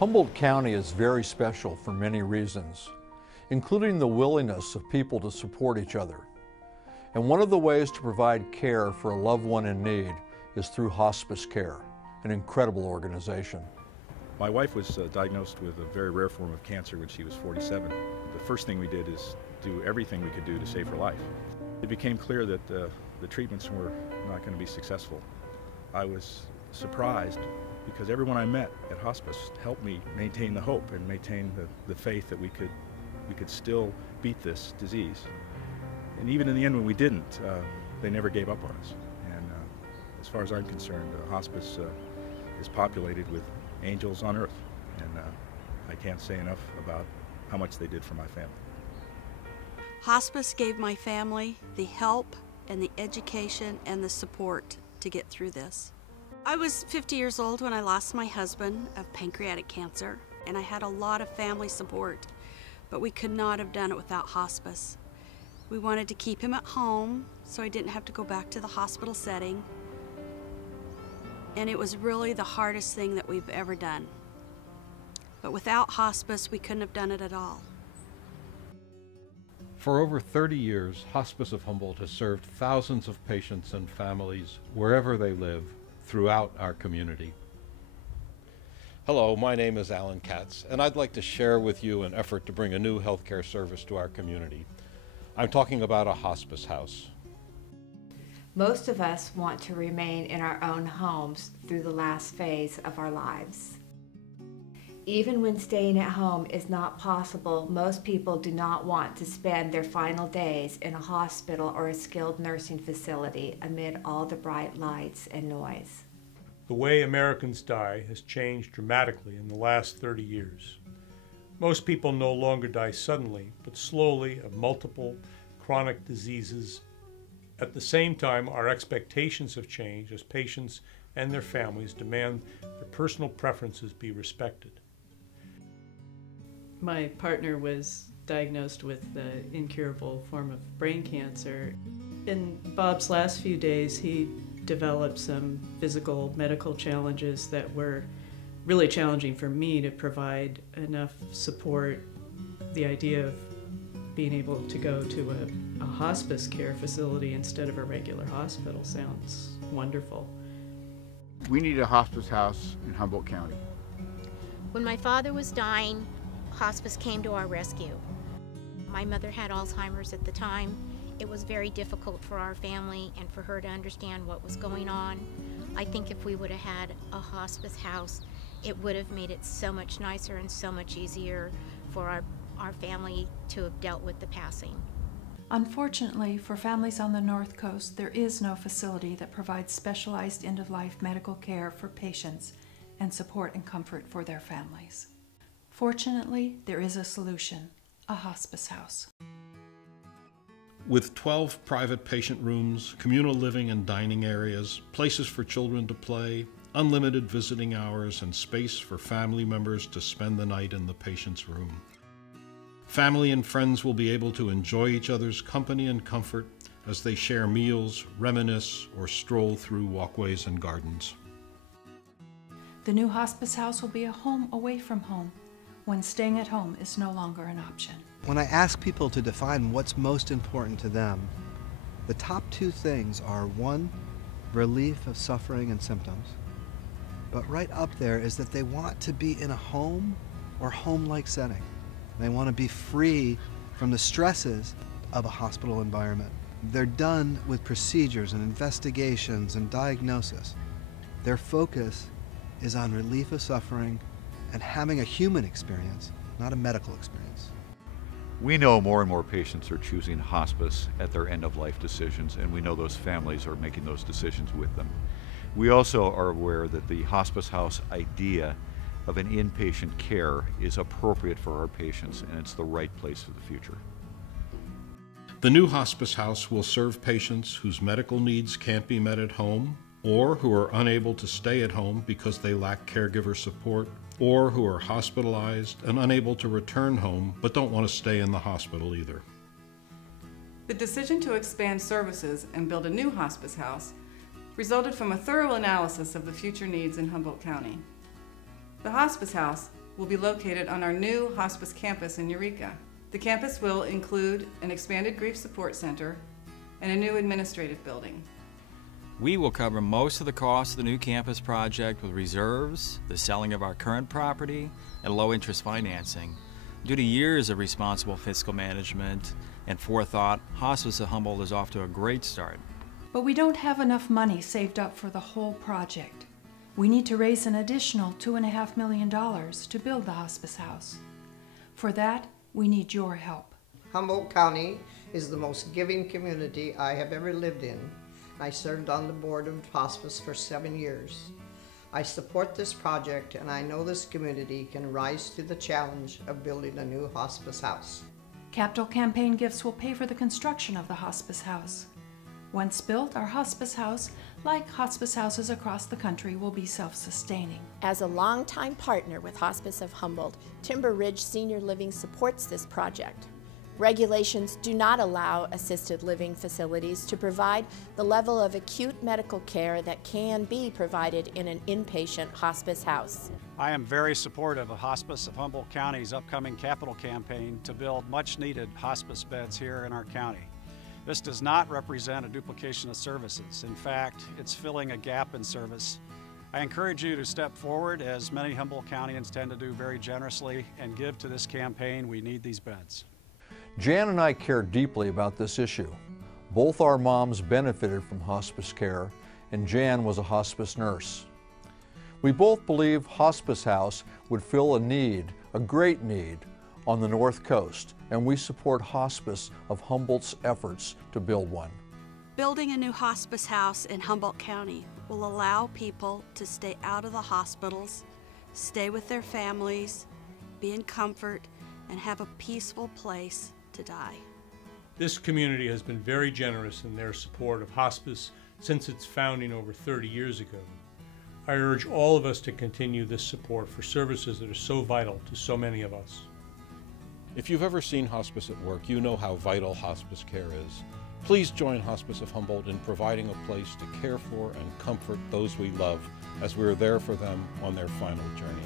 Humboldt County is very special for many reasons, including the willingness of people to support each other. And one of the ways to provide care for a loved one in need is through hospice care, an incredible organization. My wife was diagnosed with a very rare form of cancer when she was 47. The first thing we did is do everything we could do to save her life. It became clear that the treatments were not going to be successful. I was surprised because everyone I met at hospice helped me maintain the hope and maintain the faith that we could still beat this disease. And even in the end when we didn't, they never gave up on us. And as far as I'm concerned, hospice is populated with angels on earth, and I can't say enough about how much they did for my family. Hospice gave my family the help and the education and the support to get through this. I was 50 years old when I lost my husband of pancreatic cancer, and I had a lot of family support, but we could not have done it without hospice. We wanted to keep him at home so I didn't have to go back to the hospital setting, and it was really the hardest thing that we've ever done. But without hospice, we couldn't have done it at all. For over 30 years, Hospice of Humboldt has served thousands of patients and families wherever they live throughout our community. Hello, my name is Alan Katz, and I'd like to share with you an effort to bring a new healthcare service to our community. I'm talking about a hospice house. Most of us want to remain in our own homes through the last phase of our lives. Even when staying at home is not possible, most people do not want to spend their final days in a hospital or a skilled nursing facility amid all the bright lights and noise. The way Americans die has changed dramatically in the last 30 years. Most people no longer die suddenly, but slowly of multiple chronic diseases. At the same time, our expectations have changed as patients and their families demand their personal preferences be respected. My partner was diagnosed with the incurable form of brain cancer. In Bob's last few days, he developed some physical medical challenges that were really challenging for me to provide enough support. The idea of being able to go to a hospice care facility instead of a regular hospital sounds wonderful. We need a hospice house in Humboldt County. When my father was dying, hospice came to our rescue. My mother had Alzheimer's at the time. It was very difficult for our family and for her to understand what was going on. I think if we would have had a hospice house, it would have made it so much nicer and so much easier for our family to have dealt with the passing. Unfortunately, for families on the North Coast, there is no facility that provides specialized end-of-life medical care for patients and support and comfort for their families. Fortunately, there is a solution: a hospice house. With 12 private patient rooms, communal living and dining areas, places for children to play, unlimited visiting hours, and space for family members to spend the night in the patient's room. Family and friends will be able to enjoy each other's company and comfort as they share meals, reminisce, or stroll through walkways and gardens. The new hospice house will be a home away from home, when staying at home is no longer an option. When I ask people to define what's most important to them, the top two things are: one, relief of suffering and symptoms, but right up there is that they want to be in a home or home-like setting. They want to be free from the stresses of a hospital environment. They're done with procedures and investigations and diagnosis. Their focus is on relief of suffering and having a human experience, not a medical experience. We know more and more patients are choosing hospice at their end-of-life decisions, and we know those families are making those decisions with them. We also are aware that the hospice house idea of an inpatient care is appropriate for our patients, and it's the right place for the future. The new hospice house will serve patients whose medical needs can't be met at home, or who are unable to stay at home because they lack caregiver support, or who are hospitalized and unable to return home but don't want to stay in the hospital either. The decision to expand services and build a new hospice house resulted from a thorough analysis of the future needs in Humboldt County. The hospice house will be located on our new hospice campus in Eureka. The campus will include an expanded grief support center and a new administrative building. We will cover most of the cost of the new campus project with reserves, the selling of our current property, and low-interest financing. Due to years of responsible fiscal management and forethought, Hospice of Humboldt is off to a great start. But we don't have enough money saved up for the whole project. We need to raise an additional $2.5 million to build the hospice house. For that, we need your help. Humboldt County is the most giving community I have ever lived in. I served on the board of hospice for 7 years. I support this project, and I know this community can rise to the challenge of building a new hospice house. Capital campaign gifts will pay for the construction of the hospice house. Once built, our hospice house, like hospice houses across the country, will be self-sustaining. As a longtime partner with Hospice of Humboldt, Timber Ridge Senior Living supports this project. Regulations do not allow assisted living facilities to provide the level of acute medical care that can be provided in an inpatient hospice house. I am very supportive of Hospice of Humboldt County's upcoming capital campaign to build much-needed hospice beds here in our county. This does not represent a duplication of services. In fact, it's filling a gap in service. I encourage you to step forward, as many Humboldt Countyans tend to do very generously, and give to this campaign. We need these beds. Jan and I care deeply about this issue. Both our moms benefited from hospice care, and Jan was a hospice nurse. We both believe Hospice House would fill a need, a great need, on the North Coast, and we support Hospice of Humboldt's efforts to build one. Building a new hospice house in Humboldt County will allow people to stay out of the hospitals, stay with their families, be in comfort, and have a peaceful place to die. This community has been very generous in their support of hospice since its founding over 30 years ago. I urge all of us to continue this support for services that are so vital to so many of us. If you've ever seen hospice at work, you know how vital hospice care is. Please join Hospice of Humboldt in providing a place to care for and comfort those we love as we are there for them on their final journey.